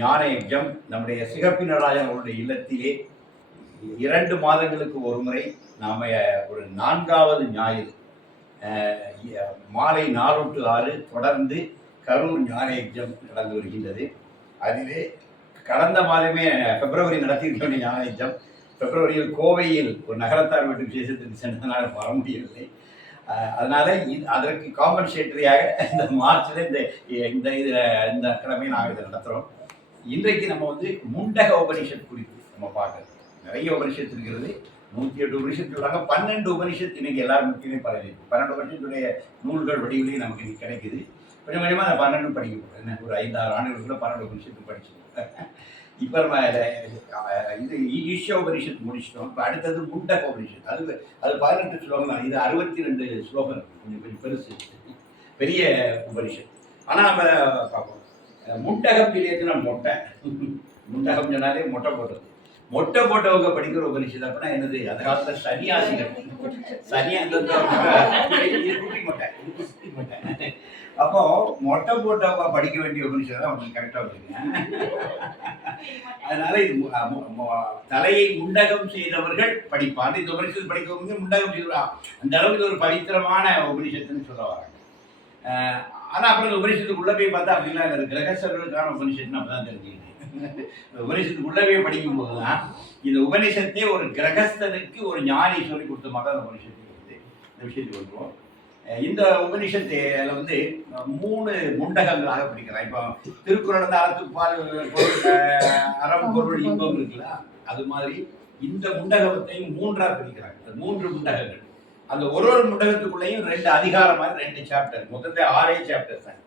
ஞான யஜ்ஞம் நம்முடைய சிகப்பி நடராஜன் அவருடைய இல்லத்திலே 2 மாதங்களுக்கு ஒரு முறை நாம ஒரு 4வது ஞாயிறு மாலை 4 to 6 தொடர்ந்து கரூர் ஞான யஜ்ஞம் நடந்து வருகின்றது. அதிலே கடந்த மாதமே பிப்ரவரி நடத்தியிருக்க வேண்டிய ஞான யஜ்ஞம் பிப்ரவரியில் கோவையில் ஒரு நகரத்தார் வீட்டு விசேஷத்துக்கு சென்றதுனால வர முடியவில்லை. அதனால அதற்கு காம்பன்சேட்டரியாக இந்த மார்ச்ல இந்த கிழமை நாங்கள் இதை நடத்துகிறோம். இன்றைக்கு நம்ம வந்து முண்டக உபனிஷத் குறித்து நம்ம பார்க்கறது. நிறைய உபனிஷத்து இருக்கிறது. 108 உபனிஷத்து சொல்றாங்க. 12 உபனிஷத்து இன்னைக்கு எல்லாரும் முக்கியமே பரவாயில்லை. 12 உபனிஷத்துடைய நூல்கள் வடிவிலையும் நமக்கு இன்னைக்கு கிடைக்குது. கொஞ்சம் கொஞ்சமாக அந்த 12 படிக்க போகிறேன். ஒரு 5-6 ஆண்டுகளுக்குள்ள 12 உபனிஷத்து படிச்சுருக்கோம். இப்போ நம்ம இது ஈஷா உபனிஷத்து முடிச்சிட்டோம். இப்போ அடுத்தது முண்டக உபனிஷத்து. அது 18 ஸ்லோகம் தான். இது 62 ஸ்லோகம். கொஞ்சம் பெருசு, பெரிய உபனிஷத்து. ஆனால் நம்ம பார்ப்போம். முண்டகம் பிள்ளையதுன்னா மொட்டை. முண்டகம் சொன்னாலே மொட்டை போட்டது. மொட்டை போட்டவங்க படிக்கிற உபனிஷத்து அப்படின்னா என்னது? அந்த காலத்தில் சன்னியாசிகள் குட்டி மொட்டை. அப்போ மொட்டை போட்டவங்க படிக்க வேண்டிய உபனிஷத்தை தான் அவங்களுக்கு கரெக்டாக வச்சுருங்க. அதனால இது தலையை முண்டகம் செய்தவர்கள் படிப்பாங்க. இந்த உபனிஷத்து படிக்கவங்க முண்டகம் செய்வா. அந்த அளவுக்கு ஒரு பவித்திரமான உபனிஷத்துன்னு சொல்ல வராங்க. ஆனால் அப்புறம் இந்த உபனிஷத்துக்கு உள்ள போய் பார்த்தா அப்படிலாம் இல்லை. கிரகஸ்தர்களுக்கான உபனிஷத்துன்னு அப்போ தான் தெரிஞ்சுக்கிட்டேன். உபனிஷத்துக்கு உள்ளவே படிக்கும்போது தான் இந்த உபனிஷத்தே ஒரு கிரகஸ்தனுக்கு ஒரு ஞானி சொல்லி கொடுத்த மாதிரி அந்த உபனிஷத்து வந்து இந்த விஷயத்துக்கு வந்துடுவோம். இந்த உபனிஷத்துல வந்து 3 முண்டகங்களாக பிடிக்கிறான். இப்போ திருக்குறள் வந்து அறத்துப்பால் அறம் பொருள் இன்பம் இருக்குல்ல, அது மாதிரி இந்த முண்டகத்தையும் 3ஆக பிரிக்கிறாங்க. 3 முண்டகங்கள். அந்த ஒரு முண்டகத்துக்குள்ளேயும் 2 அதிகாரம் மாதிரி 2 சாப்டர், மொத்தத்தை 6 சாப்டர் தான்.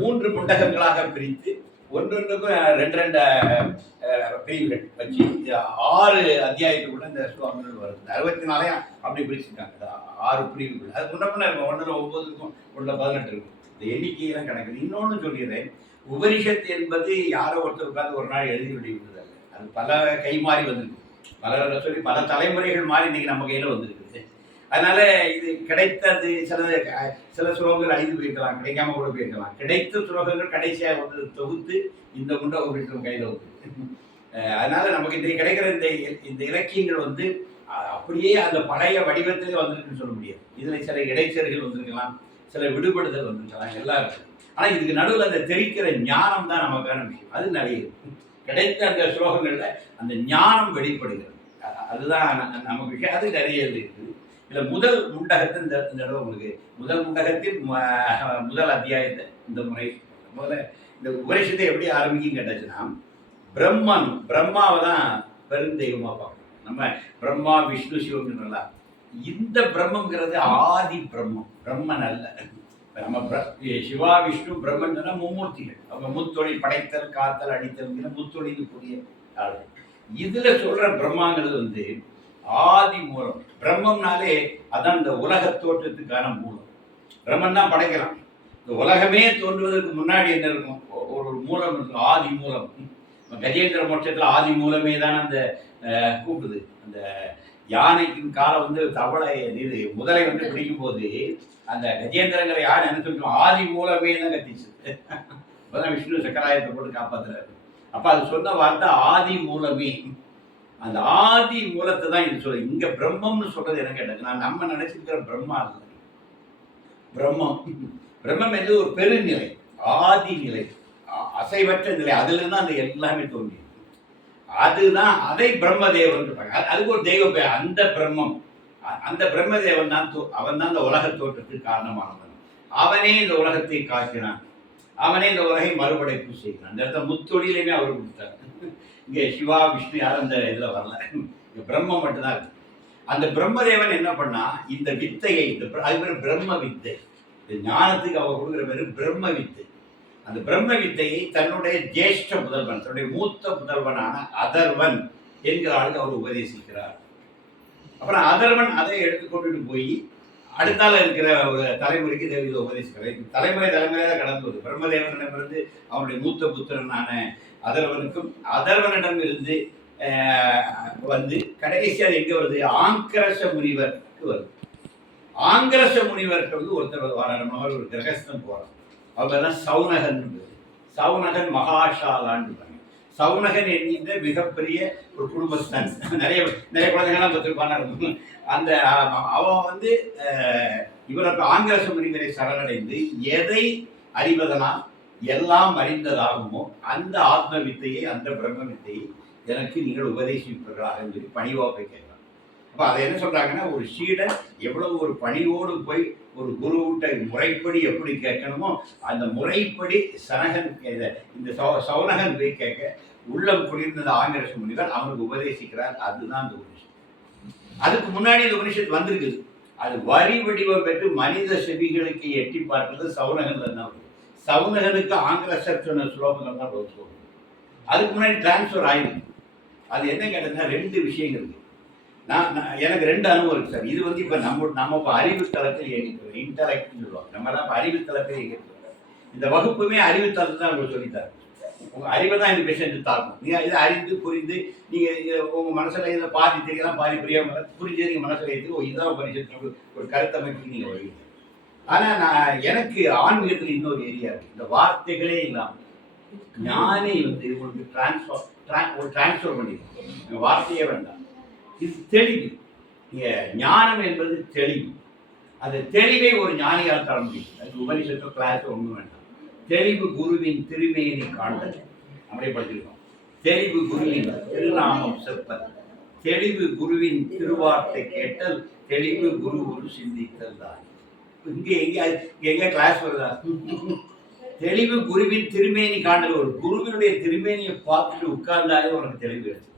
3 முண்டகங்களாக பிரித்து ஒன்றொன்றுக்கும் 2 பிரிவுகள் வச்சு 6 அத்தியாயத்துக்குள்ள இந்த ஸ்லோகங்கள் வருது. 64 அப்படி பிரிச்சுட்டாங்க. 6 பிரிவுகள். அது முன்ன இருக்கும். 1 9 இருக்கும், 1 18 இருக்கும். இந்த எண்ணிக்கையெல்லாம் கணக்கு. இன்னொன்று சொல்லிடுறேன். உபனிஷத் என்பது யாரோ ஒருத்தர் உட்காந்து ஒரு நாள் எழுதி வெளியிடுறது. அது பல கை மாறி வந்திருக்கு. பல தலைமுறைகள் மாறி இன்னைக்கு நம்ம கையில் வந்திருக்குது. அதனால இது கிடைத்தது சில சுலோகங்கள் அழிந்து போயிருக்கலாம், கிடைக்காம கூட போயிருக்கலாம். கிடைத்த சுலோகங்கள் கடைசியாக வந்து தொகுத்து இந்த முண்டக உபனிஷத்து கையில் வந்து. அதனால நமக்கு இன்றைக்கு கிடைக்கிற இந்த இலக்கியங்கள் வந்து அப்படியே அந்த பழைய வடிவத்திலே வந்திருக்குன்னு சொல்ல முடியாது. இதுல சில இடைச்சல்கள் வந்திருக்கலாம், சில விடுபடுதல் வந்திருக்கலாம், எல்லாம் இருக்கு. ஆனா இதுக்கு நடுவில் அந்த தெரிக்கிற ஞானம் தான் நமக்கான விஷயம். அது நிறைய கிடைத்த அந்த ஸ்லோகங்கள்ல அந்த ஞானம் வெளிப்படுகிறது. அதுதான் நமக்கு விஷயம். அது நிறைய இருக்குது. இதுல முதல் முண்டகத்தை இந்த தடவை உங்களுக்கு முதல் முண்டகத்தில் முதல் அத்தியாயத்தை இந்த முறை முதல்ல இந்த உபனிஷத்தை எப்படி ஆரம்பிக்கும் கேட்டாச்சுன்னா, பிரம்மாவை தான் பெருந்தெய்வமா பார்க்கணும். நம்ம பிரம்மா விஷ்ணு சிவம். இந்த பிரம்மங்கிறது ஆதி பிரம்மன் அல்ல. நம்ம சிவா விஷ்ணு பிரம்மன் சொன்னா மும்மூர்த்திகள். அவங்க முத்தொழில் படைத்தல் காத்தல் அடித்தல் முத்தொழிலுக்குரிய ஆளுகள். இதுல சொல்ற பிரம்மாங்கிறது வந்து ஆதி மூலம். பிரம்மம்னாலே அதான் இந்த உலக தோற்றத்துக்கான மூலம். பிரம்மன் தான் படைக்கிறான். இந்த உலகமே தோன்றுவதற்கு முன்னாடி என்ன இருக்கும்? ஒரு மூலம் இருக்கும், ஆதி மூலம். கஜேந்திர மோட்சத்துல ஆதி மூலமே தான் அந்த கூப்பிடுது. அந்த யானைக்கும் காலம் வந்து தவளை இது முதலை வந்து பிடிக்கும் போது அந்த கஜேந்திரங்கிற யானை என்ன சொல்லிட்டோம்? ஆதி மூலமே தான் கத்திச்சு. அப்பதான் விஷ்ணு சக்கராயத்தை போட்டு காப்பாத்துறாரு. அப்ப அது சொன்ன வார்த்தை ஆதி மூலமே. அந்த ஆதி மூலத்தை தான் இது சொல்ல. இங்க பிரம்மம்னு சொல்றது என்ன கேட்டது? நம்ம நினைச்சிருக்கிற பிரம்மா இல்லை. பிரம்மம் என்பது ஒரு பெருநிலை, ஆதி நிலை, அசைவற்ற நிலை. அதுல இருந்து அந்த எல்லாமே தோன்றி. அதுதான் அதை பிரம்மதேவன் இருப்பாங்க. அதுக்கு ஒரு தெய்வ பேர். அந்த பிரம்மதேவன் தான் அவன் தான் இந்த உலக தோற்றத்துக்கு காரணமானவன். அவனே இந்த உலகத்தை காக்கிறான். அவனே இந்த உலகை மறுபடைப்பு செய்கிறான். அந்த இடத்துல முத்தொழிலையுமே அவர் கொடுத்தார். இங்கே சிவா விஷ்ணு யாரும் அந்த இதில் வரல. இங்கே பிரம்மம் மட்டும்தான் இருக்கு. அந்த பிரம்மதேவன் என்ன பண்ணா, இந்த வித்தையை அது பேர் பிரம்ம வித்தை. இந்த ஞானத்துக்கு அவர் கொடுக்குற பேரு பிரம்ம வித்தை. அந்த பிரம்ம வித்தையை தன்னுடைய ஜேஷ்ட புதல்வன், தன்னுடைய மூத்த புதல்வனான அதர்வன் என்கிற ஆளுக்கு அவர் உபதேசிக்கிறார். அப்புறம் அதர்வன் அதை எடுத்துக்கொண்டுட்டு போய் அடுத்தால இருக்கிற ஒரு தலைமுறைக்கு இதை உபதேசிக்கிறார். தலைமுறையாக கடந்து வருது. பிரம்மதேவனிடமிருந்து அவனுடைய மூத்த புத்திரனான அதர்வனுக்கும் அதர்வனிடம் இருந்து வந்து கடைசியா எங்க வருது? ஆங்கரச முனிவருக்கு வருது. ஆங்கரச முனிவருக்கு வந்து ஒருத்தர் வராரு. ஒரு கிரகஸ்தம் போறார். அவர் தான் சவுனகன். சவுனகன் மகாஷாலான்னு சவுனகன் என்கின்ற மிகப்பெரிய ஒரு குடும்பஸ்தான், நிறைய நிறைய குழந்தைகள்லாம் பத்திருப்பான இருக்கும். அந்த அவன் வந்து இவருக்கு ஆங்கிரச முனிவரை சரணடைந்து எதை அறிவதனால் எல்லாம் அறிந்ததாகுமோ அந்த ஆத்ம வித்தையை, அந்த பிரம்ம வித்தையை எனக்கு நீங்கள் உபதேசிப்பீர்களாக சொல்லி பணிவாக போய் கேட்கலாம். அப்போ அதை என்ன சொல்றாங்கன்னா, ஒரு சீடன் எவ்வளவு ஒரு பணிவோடு போய் ஒரு குருவிட்ட முறைப்படி எப்படி கேட்கணுமோ அந்த முறைப்படி சனகன் இந்த சௌனகன் போய் கேட்க உள்ளம் குளிர்ந்தது ஆங்கிரச முனிவர் அவனுக்கு உபதேசிக்கிறார். அதுதான் இந்த உபனிஷத். அதுக்கு முன்னாடி இந்த உபனிஷத் வந்திருக்குது. அது வரி வடிவம் பெற்று மனித செவிகளுக்கு எட்டி பார்க்கிறது சௌனகன் தான். சௌனகனுக்கு ஆங்கிரசர் சொன்ன ஸ்லோகங்கள் தான் சொல்லுவோம். அதுக்கு முன்னாடி டிரான்ஸ்ஃபர் ஆயிருக்கு. அது என்ன கேட்டதுன்னா, ரெண்டு விஷயங்கள் இருக்கு. எனக்கு ரெண்டு அனுபவம் இருக்கு சார். இது வந்து இப்போ நம்ம இப்போ அறிவு தளத்தில் இயங்கிட்டு இன்டலெக்ட்னு சொல்லுவாங்க. நம்ம தான் இப்போ அறிவு தளத்தில் இயங்கிட்டு இந்த வகுப்புமே அறிவு தளத்தை தான் உங்களுக்கு சொல்லித்தாரு. உங்கள் அறிவை தான் இந்த விஷயம் தாக்கும். நீங்கள் இதை அறிந்து புரிந்து நீங்கள் உங்கள் மனசில் இதில் பாதி தெரியலாம், பாதி புரியாமல் புரிஞ்சு நீங்கள் மனசில் எடுத்து இதுதான் பரிசு ஒரு கருத்தமைப்பு நீங்கள் வருவீங்க. ஆனால் எனக்கு ஆன்மீகத்தில் இன்னொரு ஏரியா இருக்குது. இந்த வார்த்தைகளே இல்லாமல் ஞானி வந்து உங்களுக்கு டிரான்ஸ்ஃபர் பண்ணிடும். வார்த்தையே வேண்டாம், இது தெளிவு. ஞானம் என்பது தெளிவு. அந்த தெளிவை ஒரு ஞானியால் தர முடியும். அது உபனிஷத்து கிளாஸ் ஒன்றும் வேண்டாம். தெளிவு குருவின் திருமேனி காண்பது அப்படியே படிச்சிருக்கோம். தெளிவு குருவின் திருநாமம் செப்பல், தெளிவு குருவின் திருவார்த்தை கேட்டல், தெளிவு குரு குரு சிந்தித்தல் தான். இங்கே எங்க கிளாஸ் வருதா? தெளிவு குருவின் திருமேனி காண்டல். ஒரு குருவினுடைய திருமேனியை பார்த்துட்டு உட்கார்ந்தாலே உனக்கு தெளிவு கிடைச்சு.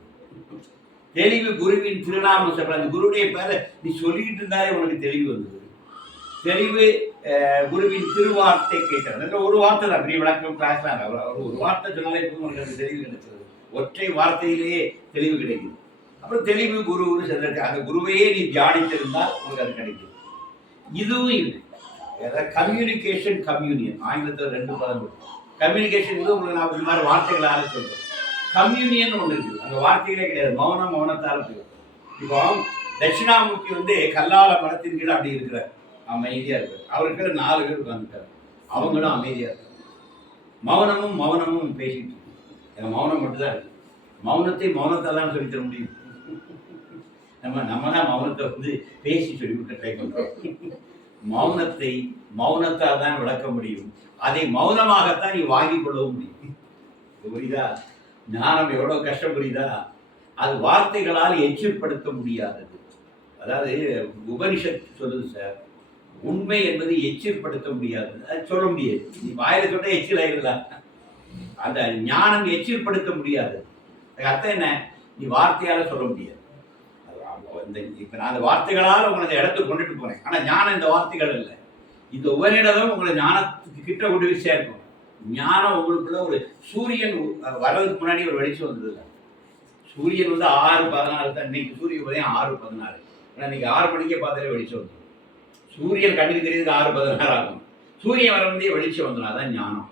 தெளிவு குருவின் திருநாமம் செப்பல், அந்த குருவுடைய பேரை நீ சொல்லிக்கிட்டு இருந்தாலே உனக்கு தெளிவு வந்தது. தெளிவு குருவின் திருவார்த்தை கேட்கறது. ஒரு வார்த்தை தான், பெரிய விளக்கம் கிளாஸ் தான். ஒரு வார்த்தை சொன்னாலே இப்போ உனக்கு தெளிவு கிடைக்கிறது. ஒற்றை வார்த்தையிலேயே தெளிவு கிடைக்குது. அப்புறம் தெளிவு குருன்னு சொல்லிருக்கு. அந்த குருவையே நீ தியானித்திருந்தால் உனக்கு அது கிடைக்கும். இதுவும் இருக்கு. Communication, communion. ஆங்கிலத்தில் ரெண்டு பதம். கம்யூனிகேஷன் உங்களுக்கு நான் இந்த மாதிரி வார்த்தைகளால சொல்றேன். கம்யூனியன் ஒன்று இருக்குது. அந்த வார்த்தைகளே கிடையாது. மௌனம் மௌனத்தால் இருக்குது. இப்போ தட்சிணாமூர்த்தி வந்து கல்லால மரத்தின் கீழே அப்படி இருக்கிறார், அமைதியா இருக்கார். அவருக்கு 4 பேர் உட்காந்துட்டார், அவங்களும் அமைதியா இருக்காரு. மௌனமும் மௌனமும் பேசிட்டு இருக்கு. மௌனம் மட்டும்தான் இருக்கு. மௌனத்தை மௌனத்தால் தான் சொல்லி தர முடியும். நம்ம தான் மௌனத்தை வந்து பேசி சொல்லிவிட்டு ட்ரை பண்றோம். மௌனத்தை மௌனத்தால் தான் விளக்க முடியும். அதை மௌனமாகத்தான் நீ வாங்கிக் கொள்ளவும் முடியும். புரியுதா? ஞானம் எவ்வளவு கஷ்டம் புரியுதா? அது வார்த்தைகளால் எச்சிற்படுத்த முடியாதது. அதாவது உபனிஷத் சொல்லுது சார், உண்மை என்பது எச்சிற்படுத்த முடியாதது. அது சொல்ல முடியாது. நீ வாயில சொன்னா எச்சில் ஆயிடலாம். அந்த ஞானம் எச்சிற்படுத்த முடியாது. அர்த்தம் என்ன? நீ வார்த்தையால சொல்ல முடியாது. இப்ப நான் அந்த வார்த்தைகளால் உங்களை அந்த இடத்துக்கு கொண்டுட்டு போறேன். ஆனா ஞானம் இந்த வார்த்தைகள் இல்லை. இந்த உபநிடதம் உங்களை ஞானத்துக்கு கிட்ட கொண்டு போய் சேர்க்கும். ஞானம் உங்களுக்குள்ள ஒரு சூரியன் வர்றதுக்கு முன்னாடி ஒரு வெளிச்சம் வந்தது இல்லை. சூரியன் வந்து 6:14 தான். இன்னைக்கு சூரிய உதயம் 6:14. ஆனால் இன்னைக்கு 6 மணிக்கே பார்த்தாலே வெளிச்சம் வந்துடும். சூரியன் கண்ணுக்கு தெரியுதுக்கு 6:16 ஆகும். சூரியன் வர முடியே வெளிச்சம் வந்துடும். அதான் ஞானம்.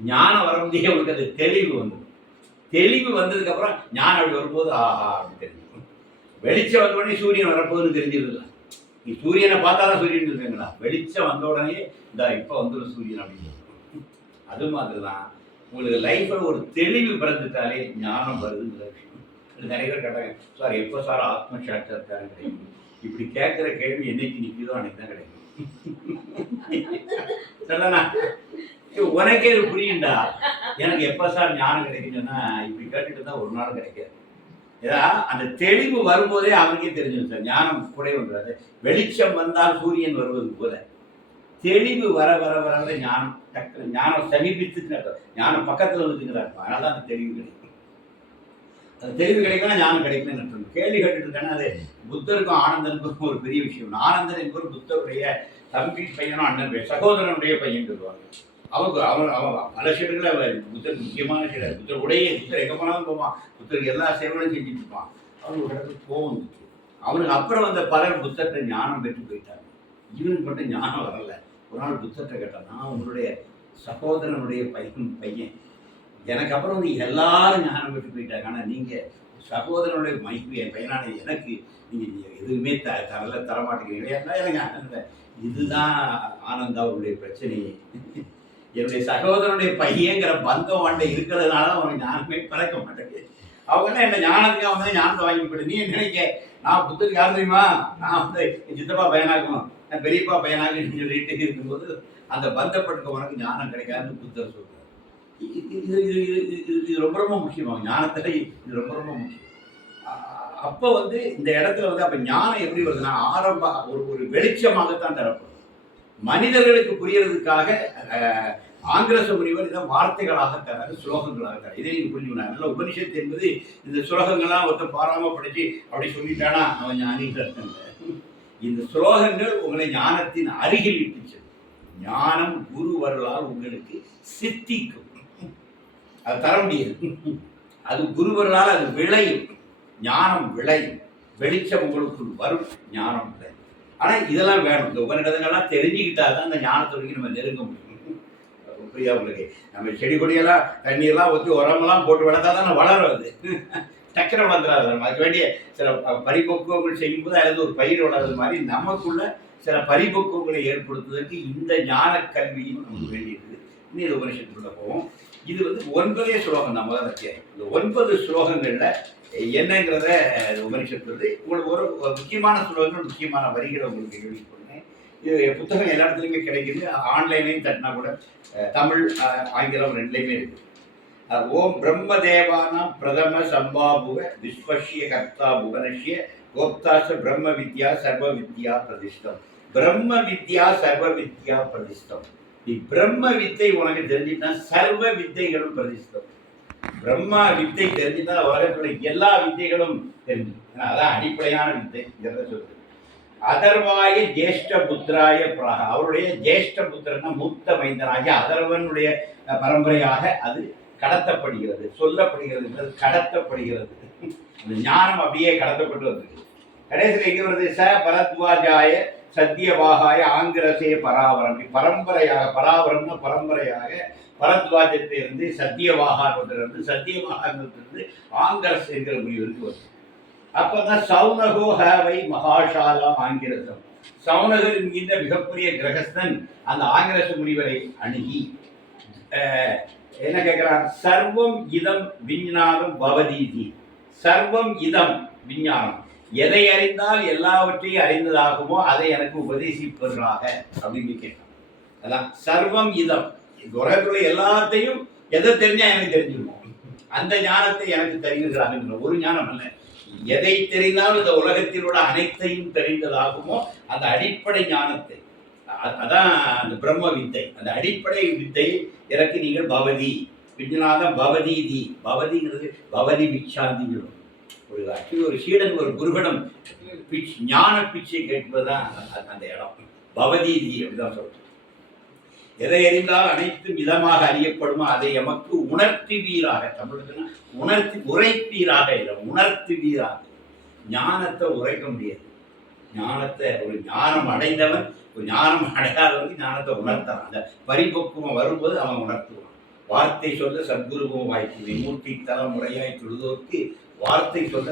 ஞானம் வர முடியே உங்களுக்கு அது தெளிவு வந்துடும். தெளிவு வந்ததுக்கு அப்புறம் ஞானம் அப்படி வரும்போது ஆஹா அப்படி தெரிஞ்சுக்கணும். வெளிச்சம் வந்த உடனே சூரியன் வரப்போகுதுன்னு தெரிஞ்சதில்லை. நீ சூரியனை பார்த்தா தான் சூரியன் இருக்குங்களா? வெளிச்சம் வந்த உடனே இந்த இப்போ வந்துடும் சூரியன் அப்படின்னு. அது மாதிரி தான் உங்களுக்கு லைஃப்பில் ஒரு தெளிவு பிறந்துட்டாலே ஞானம் வருதுங்கிற விஷயம். நிறைய பேர் கேட்டாங்க, சார் எப்போ சார் ஆத்ம சாட்சாத்காரம் கிடைக்கும்? இப்படி கேட்குற கேள்வி என்னைக்கு நிற்கிதோ அன்னைக்கு தான் கிடைக்கும். சொல்லண்ணா, உனக்கே இது புரியுண்டா? எனக்கு எப்போ சார் ஞானம் கிடைக்குன்னா இப்படி கேட்டுட்டு தான் ஒரு நாள் கிடைக்காது. ஏதா அந்த தெளிவு வரும்போதே அவனுக்கே தெரிஞ்சிடும் சார், ஞானம் கூட வந்துடாது. வெளிச்சம் வந்தால் சூரியன் வருவது போல தெளிவு வர வர வர ஞானம் டக்கு ஞானம் சமீபித்து ஞானம் பக்கத்தில் வந்துங்கிறார். அதனால தான் அந்த தெளிவு கிடைக்கும். அந்த தெளிவு கிடைக்கும்னா ஞானம் கிடைக்கும்னு நினைச்சோம். கேள்வி கேட்டுட்டு இருக்காங்கன்னா அது புத்தருக்கும் ஆனந்தனுக்கும் ஒரு பெரிய விஷயம். ஆனந்தன் என்பவர் புத்தருடைய தம்பி பையனும் அண்ணன் சகோதரனுடைய பையன் சொல்லுவாங்க. அவன் பல சீடர்களை புத்தருக்கு முக்கியமான சீடர். புத்தர் உடைய புத்தர் எங்கே போனாலும் போவான். புத்தருக்கு எல்லா சேவைகளும் செஞ்சுட்டு இருப்பான். அவனுக்கு ஒரு இடத்துக்கு கோவம் வந்துச்சு. அவனுக்கு அப்புறம் வந்த பலர் புத்தர்கிட்ட ஞானம் பெற்று போயிட்டாங்க. இவனுக்கு மட்டும் ஞானம் வரலை. ஒரு நாள் புத்தர்கிட்ட கேட்டான், நான் உங்களுடைய சகோதரனுடைய பையன் எனக்கு அப்புறம் வந்து எல்லாரும் ஞானம் பெற்று போயிட்டாங்க. ஆனால் நீங்கள் சகோதரனுடைய மைப்பு என் பையனான எனக்கு நீங்கள் எதுவுமே தரமாட்டேங்கிறீங்களே. எனக்கு இதுதான் ஆனந்தா அவருடைய பிரச்சனையே. என்னுடைய சகோதரனுடைய பையங்கிற பந்தம் வாண்ட இருக்கிறதுனால அவனுக்கு ஞானமே பிறக்க மாட்டேங்குது. அவங்க என்ன ஞானத்துக்கு அவன் தான் ஞானத்தை வாங்கி போயிடு. நீ நினைக்க நான் புத்தருக்கு யார் தெரியுமா, நான் வந்து என் சித்தப்பா பையனாகும், நான் பெரியப்பா பையனாகுன்னு சொல்லிட்டு இருக்கும்போது அந்த பந்தப்பட்டுக்க உனக்கு ஞானம் கிடைக்காதுன்னு புத்தர் சொல்றாரு. இது ரொம்ப ரொம்ப முக்கியமாகும் ஞானத்துல. இது ரொம்ப ரொம்ப முக்கியம். அப்போ வந்து இந்த இடத்துல வந்து அப்ப ஞானம் எப்படி வருதுன்னா ஆரம்ப ஒரு வெளிச்சமாகத்தான் தரப்படும். மனிதர்களுக்கு புரியறதுக்காக ஆங்கிரச முனிவர் இதை வார்த்தைகளாக தராது, சுலோகங்களாக தராது. இதை நீங்க புரிஞ்சுக்கணும். அதனால உபனிஷத்து என்பது இந்த சுலோகங்கள்லாம் ஒருத்த பாராம படிச்சு அப்படி சொல்லிட்டானா அவன் ஞானிகள் அர்த்தம் இல்லை. இந்த சுலோகங்கள் உங்களை ஞானத்தின் அருகில் இட்டுச்சு. ஞானம் குரு வரலால் உங்களுக்கு சித்திக்கும். அது தர முடியாது. அது குருவர்களால் அது விளையும். ஞானம் விளையும். வெளிச்சம் உங்களுக்குள் வரும். ஞானம் விளையும். ஆனா இதெல்லாம் வேணும். இந்த உபநிடதங்கள்லாம் தெரிஞ்சுக்கிட்டாதான் அந்த ஞானத்துறைக்கு நம்ம நெருங்க முடியும். புரியா உங்களுக்கு? நம்ம செடி கொடியெல்லாம் தண்ணியெல்லாம் ஊற்றி உரமெல்லாம் போட்டு வளர்த்தா தான் வளருது. டக்குனு வளர்ந்துடாது. அதுக்கு வேண்டிய சில பரிபக்குவங்கள் செய்யும்போது அதில் ஒரு பயிர் வளர்றது மாதிரி நமக்குள்ள சில பரிபக்குவங்களை ஏற்படுத்துவதற்கு இந்த ஞான கல்வியும் நமக்கு வேண்டியிருக்குது. இன்னும் இது உபனிஷத்துக்குள்ள போவோம். இது வந்து 9 ஸ்லோகம் தான் முதல்ல. இந்த 9 ஸ்லோகங்கள்ல என்னங்கிறத உபனிஷத்து உங்களுக்கு ஒரு முக்கியமான ஸ்லோகங்கள், முக்கியமான வரிகளை உங்களுக்கு யூஸ் பண்ணேன். இது புத்தகம் எல்லா இடத்துலையுமே கிடைக்குது. ஆன்லைன்லையும் தட்டினா கூட தமிழ் ஆங்கிலம் ரெண்டுலையுமே இருக்குது. ஓம் பிரம்மதேவானாம் பிரதம சம்பாபுவ விஸ்வசிய கர்த்தா புவனசிய கோப்தாச பிரம்ம வித்யா சர்வ வித்யா பிரதிஷ்டம். பிரம்ம வித்யா சர்வ வித்யா பிரதிஷ்டம். நீ பிரம்ம வித்தை உனக்கு தெரிஞ்சுட்டா சர்வ வித்தைகளும் பிரதிஷ்டம். பிரம்ம வித்தை தெரிஞ்சுட்டா உலகத்துல எல்லா வித்தைகளும் தெரிஞ்சு. அதான் அடிப்படையான வித்தைங்கிறத சொல்லுது. அதர்வாய ஜேஷ்ட புத்திராய பிராக. அவருடைய ஜேஷ்ட புத்திரன்னா மூத்த மைந்தனாகிய அதர்வனுடைய பரம்பரையாக அது கடத்தப்படுகிறது, சொல்லப்படுகிறது, கடத்தப்படுகிறது. அந்த ஞானம் அப்படியே கடத்தப்பட்டு வந்திருக்கு. கடைசியில் எங்கே வருது? ச பரத்வாஜாய சத்தியவாகாய ஆங்கிரசே பராவரம். பரம்பரையாக, பராவரம்னா பரம்பரையாக பரத்வாஜத்திலிருந்து சத்தியவாகாரத்திலிருந்து, சத்தியவாகாரத்திலிருந்து ஆங்கிரஸ் என்கிற முடிவிற்கு வருது. அப்பதான் சௌனகோ ஹவை மகாஷாலா ஆங்கிரசம். சௌனகர் என்கின்ற மிகப்பெரிய கிரகஸ்தன் அந்த ஆங்கிரச முனிவரை அணுகி என்ன கேட்கிறான்? சர்வம் இதம் விஞ்ஞானம் பவதீதி. சர்வம் இதம் விஞ்ஞானம், எதை அறிந்தால் எல்லாவற்றையும் அறிந்ததாகுமோ அதை எனக்கு உபதேசிப்பதாக அப்படின்னு கேட்டான். அதான் சர்வம் இதம். உலகத்துல எல்லாத்தையும் எதை தெரிஞ்சா எனக்கு தெரிஞ்சிருமோ அந்த ஞானத்தை எனக்கு தெரிவிக்கிறாங்க. ஒரு ஞானம் அல்ல, எதை தெரிந்தாலும் இந்த உலகத்தில் உள்ள அனைத்தையும் தெரிந்ததாகுமோ அந்த அடிப்படை ஞானத்தை, அதான் அந்த பிரம்ம வித்தை. அந்த அடிப்படை வித்தையை எனக்கு நீங்கள் பவதி விஞ்ஞானம் பவதீதி. பவதிங்கிறது பவதி பிச்சாந்திங்கிறோம். ஒரு சீடன் ஒரு குருகடம் ஞான பிச்சை கேட்பதுதான் அந்த இடம். பவதீதி அப்படிதான் சொல்றோம். எதை அறிந்தால் அனைத்தும் விதமாக அறியப்படுமோ அதை எமக்கு உணர்த்துவீராக. தமிழுக்குன்னா உரைப்பீராக இல்லை, உணர்த்துவீராக. ஞானத்தை உரைக்க முடியாது. ஞானத்தை ஒரு ஞானம் அடைந்தவன், ஒரு ஞானம் அடையாதவன் ஞானத்தை உணர்த்தான். அந்த பரிபக்குவம் வரும்போது அவன் உணர்த்துவான். வார்த்தை சொல்ல சத்குருவும் வாய்க்கு மூர்த்தி தலைமுறையாய் தொழுதோருக்கு வார்த்தை சொல்ல